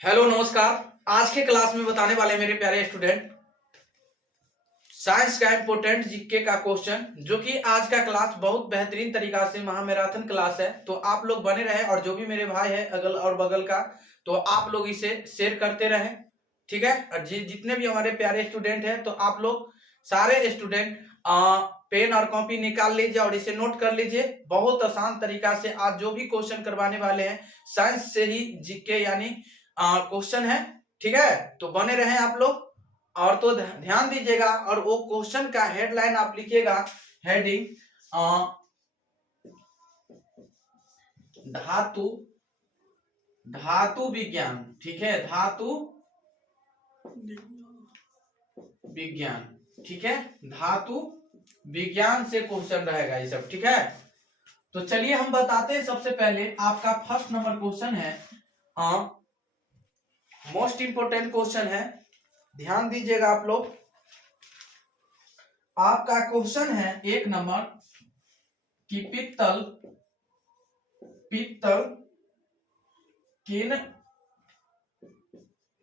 Hello नमस्कार। आज के क्लास में बताने वाले मेरे प्यारे स्टूडेंट साइंस का इंपोर्टेंट जीके का क्वेश्चन, जो कि आज का क्लास बहुत बेहतरीन तरीका से महामैराथन क्लास है। तो आप लोग बने रहे और जो भी मेरे भाई है अगल और बगल का, तो आप लोग इसे शेयर करते रहें, ठीक है। और जितने भी हमारे प्यारे स्टूडेंट हैं, तो आप लोग सारे स्टूडेंट पेन और कॉपी निकाल लीजिए और इसे नोट कर लीजिए। बहुत आसान तरीका से आज जो भी क्वेश्चन करवाने वाले हैं साइंस से ही जीके यानी क्वेश्चन है, ठीक है। तो बने रहे आप लोग और तो ध्यान दीजिएगा। और वो क्वेश्चन का हेडलाइन आप लिखिएगा, हेडिंग धातु धातु विज्ञान, ठीक है। धातु विज्ञान, ठीक है। धातु विज्ञान से क्वेश्चन रहेगा ये सब, ठीक है। तो चलिए हम बताते हैं। सबसे पहले आपका फर्स्ट नंबर क्वेश्चन है, मोस्ट इंपोर्टेंट क्वेश्चन है, ध्यान दीजिएगा आप लोग। आपका क्वेश्चन है एक नंबर कि पित्तल किन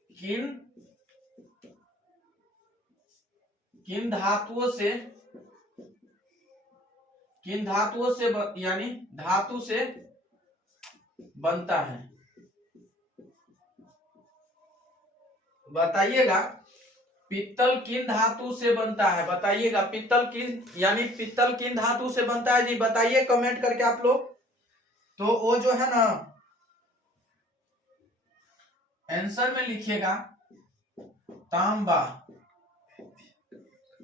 किन किन धातुओं से यानी धातु से बनता है, बताइएगा। पित्तल किन धातु से बनता है, बताइएगा। पित्तल किन धातु से बनता है जी, बताइए कमेंट करके आप लोग। तो वो जो है ना, आंसर में लिखिएगा तांबा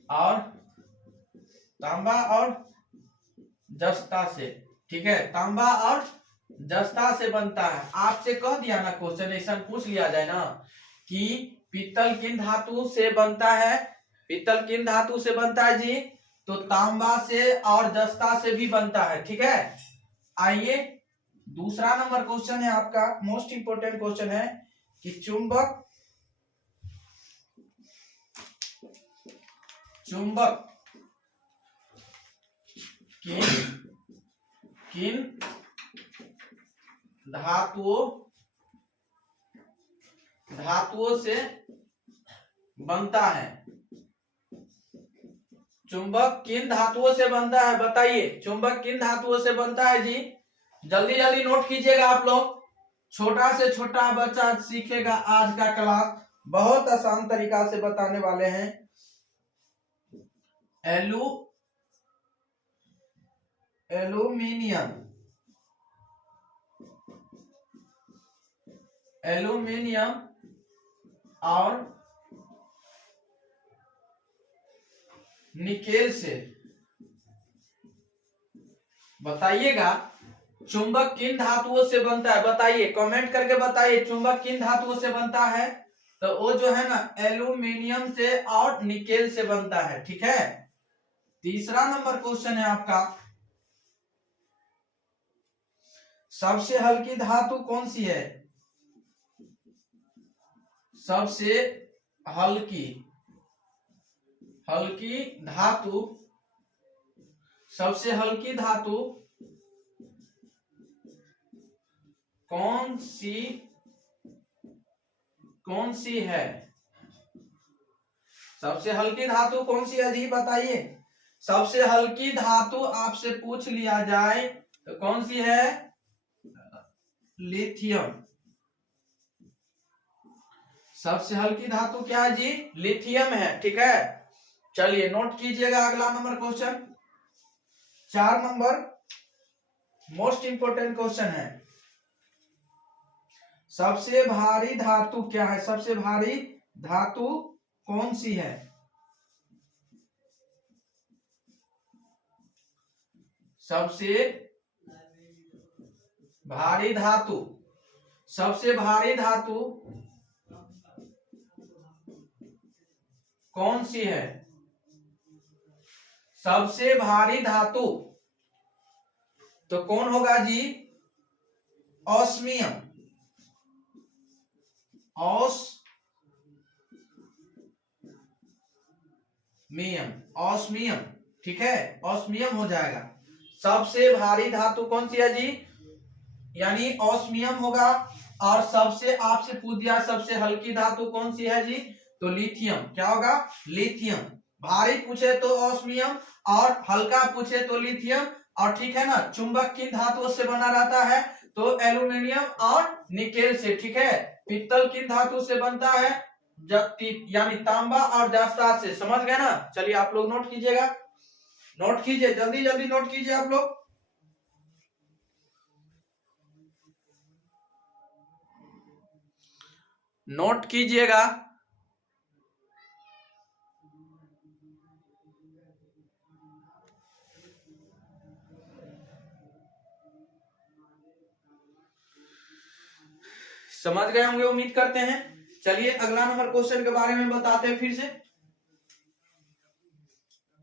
और जस्ता से, ठीक है। तांबा और जस्ता से बनता है। आपसे कह दिया ना, क्वेश्चन ऐसा पूछ लिया जाए ना कि पित्तल किन धातु से बनता है, पित्तल किन धातु से बनता है जी, तो तांबा से और जस्ता से भी बनता है, ठीक है। आइए दूसरा नंबर क्वेश्चन है आपका, मोस्ट इंपोर्टेंट क्वेश्चन है कि चुंबक किन धातुओं से बनता है। चुंबक किन धातुओं से बनता है, बताइए। चुंबक किन धातुओं से बनता है जी, जल्दी जल्दी नोट कीजिएगा आप लोग। छोटा से छोटा बच्चा सीखेगा आज का क्लास, बहुत आसान तरीका से बताने वाले हैं। एल्यूमिनियम और निकेल से, बताइएगा। चुंबक किन धातुओं से बनता है, बताइए, कमेंट करके बताइए। चुंबक किन धातुओं से बनता है, तो वो जो है ना एल्यूमिनियम से और निकेल से बनता है, ठीक है। तीसरा नंबर क्वेश्चन है आपका, सबसे हल्की धातु कौन सी है, सबसे हल्की धातु, सबसे हल्की धातु कौन सी है, सबसे हल्की धातु कौन सी है जी, बताइए। सबसे हल्की धातु आपसे पूछ लिया जाए तो कौन सी है, लिथियम। सबसे हल्की धातु क्या है जी, लिथियम है, ठीक है। चलिए नोट कीजिएगा अगला number question. 4 number most important question है, सबसे भारी धातु क्या है, सबसे भारी धातु कौन सी है। सबसे भारी धातु कौन सी है, सबसे भारी धातु तो कौन होगा जी, ऑस्मियम, ऑस्मियम, ठीक है। ऑस्मियम हो जाएगा। सबसे भारी धातु कौन सी है जी, यानी ऑस्मियम होगा। और सबसे आपसे पूछ दिया सबसे हल्की धातु कौन सी है जी, तो लिथियम। क्या होगा, लिथियम। भारी पूछे तो ऑस्मियम और हल्का पूछे तो लिथियम। और ठीक है ना, चुंबक किन धातुओं से बना रहता है, तो एल्यूमिनियम और निकेल से। ठीक है, पित्तल किन धातु से बनता है, यानी तांबा और जस्ता से। समझ गए ना। चलिए आप लोग नोट कीजिएगा, नोट कीजिए, जल्दी जल्दी नोट कीजिए आप लोग। नोट कीजिएगा। समझ गए होंगे उम्मीद करते हैं। चलिए अगला नंबर क्वेश्चन के बारे में बताते हैं फिर से।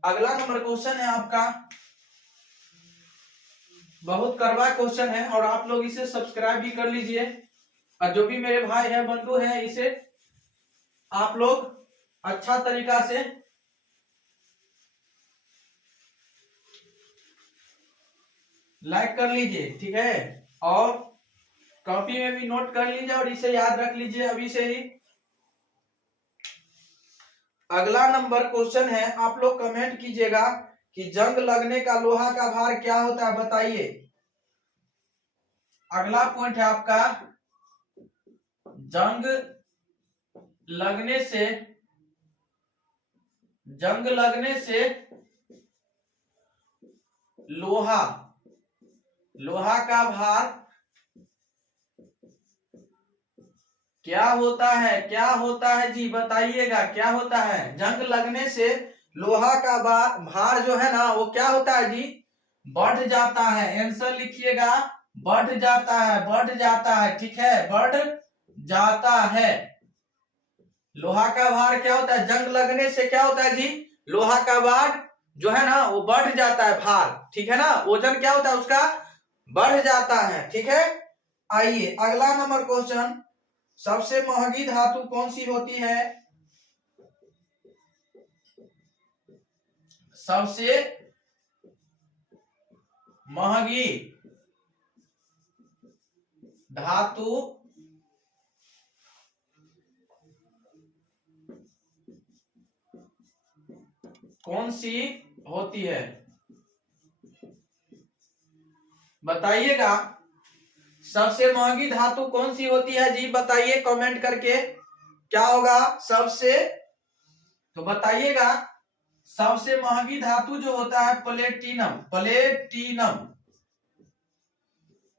अगला नंबर क्वेश्चन है आपका, बहुत कड़वा क्वेश्चन है और आप लोग इसे सब्सक्राइब भी कर लीजिए। और जो भी मेरे भाई है, बंधु है, इसे आप लोग अच्छा तरीका से लाइक कर लीजिए। ठीक है, और कॉपी में भी नोट कर लीजिए और इसे याद रख लीजिए अभी से ही। अगला नंबर क्वेश्चन है, आप लोग कमेंट कीजिएगा कि जंग लगने का लोहा का भार क्या होता है, बताइए। अगला पॉइंट है आपका, जंग लगने से लोहा का भार क्या होता है, क्या होता है जी, बताइएगा क्या होता है। जंग लगने से लोहा का भार जो है ना, वो क्या होता है जी, बढ़ जाता है। आंसर लिखिएगा, बढ़ जाता है, बढ़ जाता है। ठीक है, बढ़ जाता है। लोहा का भार क्या होता है, जंग लगने से क्या होता है जी, लोहा का भार जो है ना वो बढ़ जाता है, भार। ठीक है ना, वजन क्या होता है उसका, बढ़ जाता है। ठीक है, आइए अगला नंबर क्वेश्चन, सबसे महंगी धातु कौन सी होती है, सबसे महंगी धातु कौन सी होती है, बताइएगा। सबसे महंगी धातु कौन सी होती है जी, बताइए कमेंट करके। क्या होगा सबसे, तो बताइएगा। सबसे महंगी धातु जो होता है प्लेटिनम,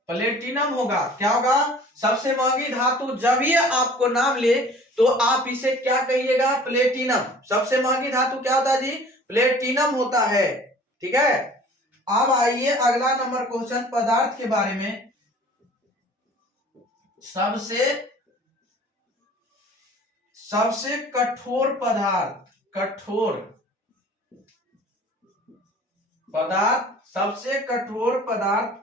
प्लेटिनम होगा। क्या होगा, सबसे महंगी धातु। जब ये आपको नाम ले तो आप इसे क्या कहिएगा, प्लेटिनम। सबसे महंगी धातु क्या होता है जी, प्लेटिनम होता है। ठीक है, अब आइए अगला नंबर क्वेश्चन, पदार्थ के बारे में। सबसे कठोर पदार्थ, सबसे कठोर पदार्थ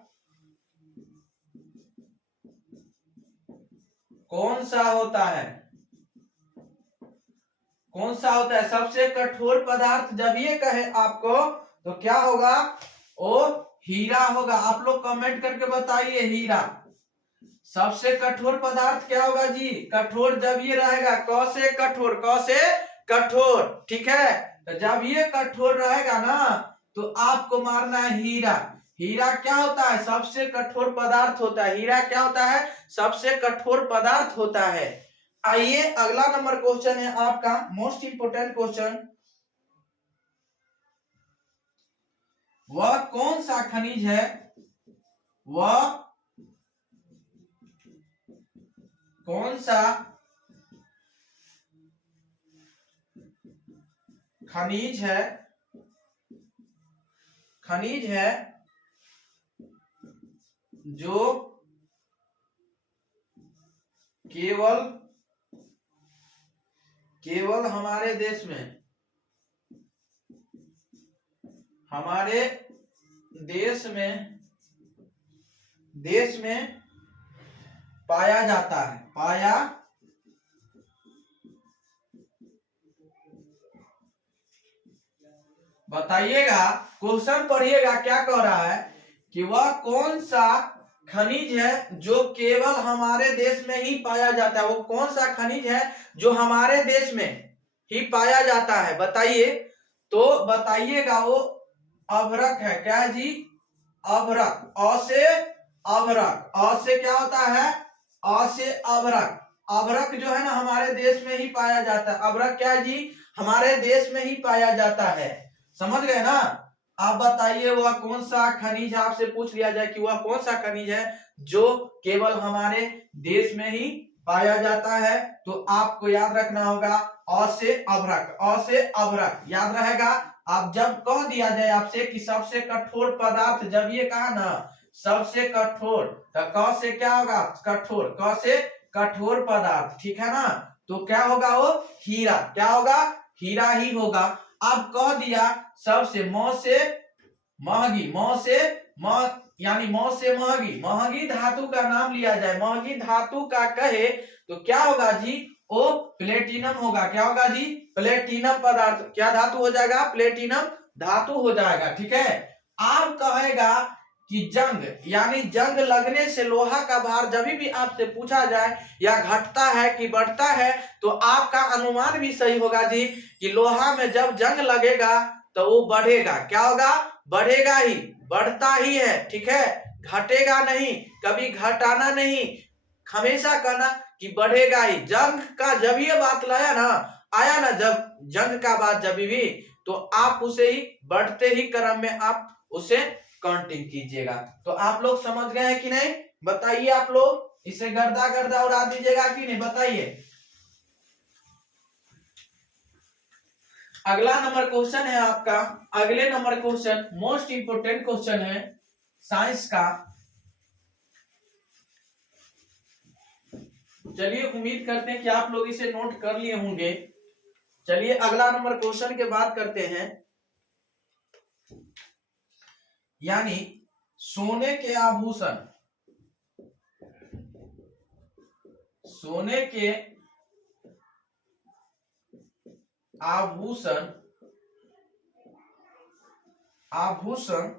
कौन सा होता है, कौन सा होता है सबसे कठोर पदार्थ। जब ये कहे आपको तो क्या होगा, वो हीरा होगा। आप लोग कमेंट करके बताइए, हीरा। सबसे कठोर पदार्थ क्या होगा जी, कठोर। जब ये रहेगा क से कठोर, क से कठोर। ठीक है, तो जब ये कठोर रहेगा ना तो आपको मारना है हीरा। हीरा क्या होता है, सबसे कठोर पदार्थ होता है। हीरा क्या होता है, सबसे कठोर पदार्थ होता है। आइए अगला नंबर क्वेश्चन है आपका, मोस्ट इंपोर्टेंट क्वेश्चन। वह कौन सा खनिज है, वह कौन सा खनिज है जो केवल हमारे देश में पाया जाता है, बताइएगा। क्वेश्चन पढ़िएगा, क्या कह रहा है कि वह कौन सा खनिज है जो केवल हमारे देश में ही पाया जाता है, वो कौन सा खनिज है जो हमारे देश में ही पाया जाता है, बताइए। तो बताइएगा वो अभ्रक है। क्या है जी? अभ्रक। अ से अभ्रक, अ से क्या होता है? अ से अभ्रक। अभ्रक जो है ना हमारे देश में ही पाया जाता है। अभ्रक क्या है जी? हमारे देश में ही पाया जाता है। समझ गए ना? आप बताइए वह कौन सा खनिज, आपसे पूछ लिया जाए कि वह कौन सा खनिज है जो केवल हमारे देश में ही पाया जाता है, तो आपको याद रखना होगा अ से अभ्रक। अ से अभ्रक याद रहेगा। आप जब कह दिया जाए आपसे कि सबसे कठोर पदार्थ, जब ये कहा ना सबसे कठोर, तो क से क्या होगा? कठोर। क से कठोर पदार्थ, ठीक है ना? तो क्या होगा वो? हीरा। क्या होगा? हीरा ही होगा। अब कह दिया सबसे, म से महंगी, म से यानी म से महंगी, महंगी धातु का नाम लिया जाए, महंगी धातु का कहे तो क्या होगा जी? वो प्लेटिनम होगा। क्या होगा जी? प्लेटिनम पदार्थ। क्या धातु हो जाएगा? प्लेटिनम धातु हो जाएगा, ठीक है। आप कहेगा कि जंग, यानी जंग लगने से लोहा का भार जब भी आपसे पूछा जाए या घटता है कि बढ़ता है, तो आपका अनुमान भी सही होगा जी कि लोहा में जब जंग लगेगा तो वो बढ़ेगा। क्या होगा? बढ़ेगा ही, बढ़ता ही है, ठीक है, घटेगा नहीं, कभी घटाना नहीं, हमेशा कहना कि बढ़ेगा ही। जंग का जब ये बात लाया ना, आया ना जब जंग का बात जब भी, तो आप उसे ही बढ़ते ही क्रम में आप उसे काउंटिंग कीजिएगा। तो आप लोग समझ गए हैं कि नहीं? बताइए आप लोग इसे गर्दा गर्दा उड़ा दीजिएगा कि नहीं, बताइए। अगला नंबर क्वेश्चन है आपका, अगले number question most important question है साइंस का। चलिए उम्मीद करते हैं कि आप लोग इसे नोट कर लिए होंगे। चलिए अगला नंबर क्वेश्चन के बात करते हैं, यानी सोने के आभूषण, सोने के आभूषण, आभूषण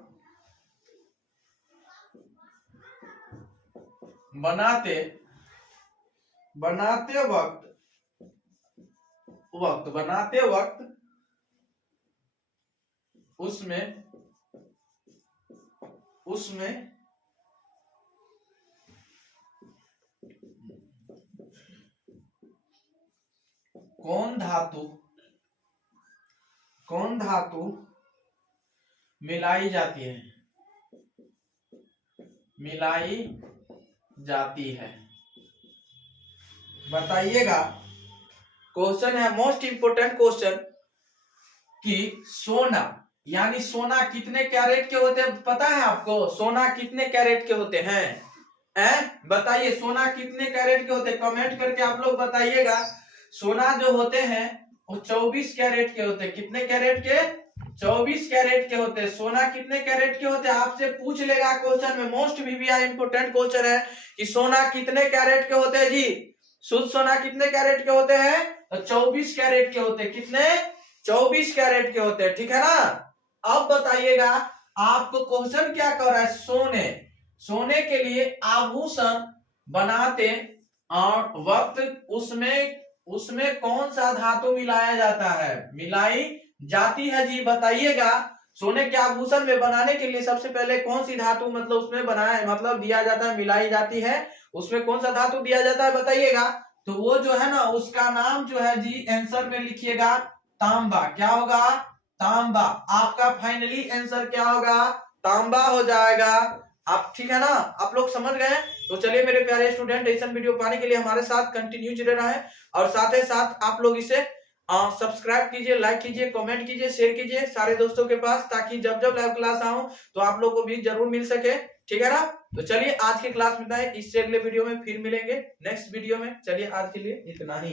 बनाते वक्त उसमें कौन धातु मिलाई जाती है, बताइएगा। क्वेश्चन है मोस्ट इंपोर्टेंट क्वेश्चन कि सोना, यानी सोना कितने कैरेट के होते हैं, पता है आपको? सोना कितने कैरेट के होते हैं? बताइए सोना कितने कैरेट के होते हैं? कमेंट करके आप लोग बताइएगा। सोना जो होते हैं वो 24 कैरेट के होते हैं। कितने कैरेट के? 24 कैरेट के होते हैं। सोना कितने कैरेट के होते हैं? आपसे पूछ लेगा क्वेश्चन में, मोस्ट वीवीआई इंपोर्टेंट क्वेश्चन है कि सोना कितने कैरेट के होते हैं जी? शुद्ध सोना कितने कैरेट के होते हैं? तो 24 कैरेट के होते हैं। कितने? 24 कैरेट के होते हैं, ठीक है ना? अब बताइएगा आपको क्वेश्चन क्या कर रहा है? सोने के लिए आभूषण बनाते वक्त उसमें कौन सा धातु मिलाया जाता है, मिलाई जाती है जी, बताइएगा। सोने के आभूषण में बनाने के लिए सबसे पहले कौन सी धातु मतलब उसमें बनाया मतलब दिया जाता है, मिलाई जाती है, उसमें कौन सा धातु दिया जाता है, बताइएगा। तो वो जो है ना उसका नाम जो है जी, आंसर में लिखिएगा तांबा। क्या होगा? तांबा। आपका फाइनली आंसर क्या होगा? तांबा हो जाएगा। आप ठीक है ना? आप लोग समझ गए? तो चलिए मेरे प्यारे स्टूडेंट, ऐसा वीडियो पाने के लिए हमारे साथ कंटिन्यू जुड़े रहे, और साथ ही साथ आप लोग इसे सब्सक्राइब कीजिए, लाइक कीजिए, कमेंट कीजिए, शेयर कीजिए सारे दोस्तों के पास, ताकि जब जब लाइव क्लास आऊं तो आप लोग को भी जरूर मिल सके, ठीक है ना? तो चलिए आज की क्लास में इससे अगले वीडियो में फिर मिलेंगे नेक्स्ट वीडियो में। चलिए आज के लिए इतना ही।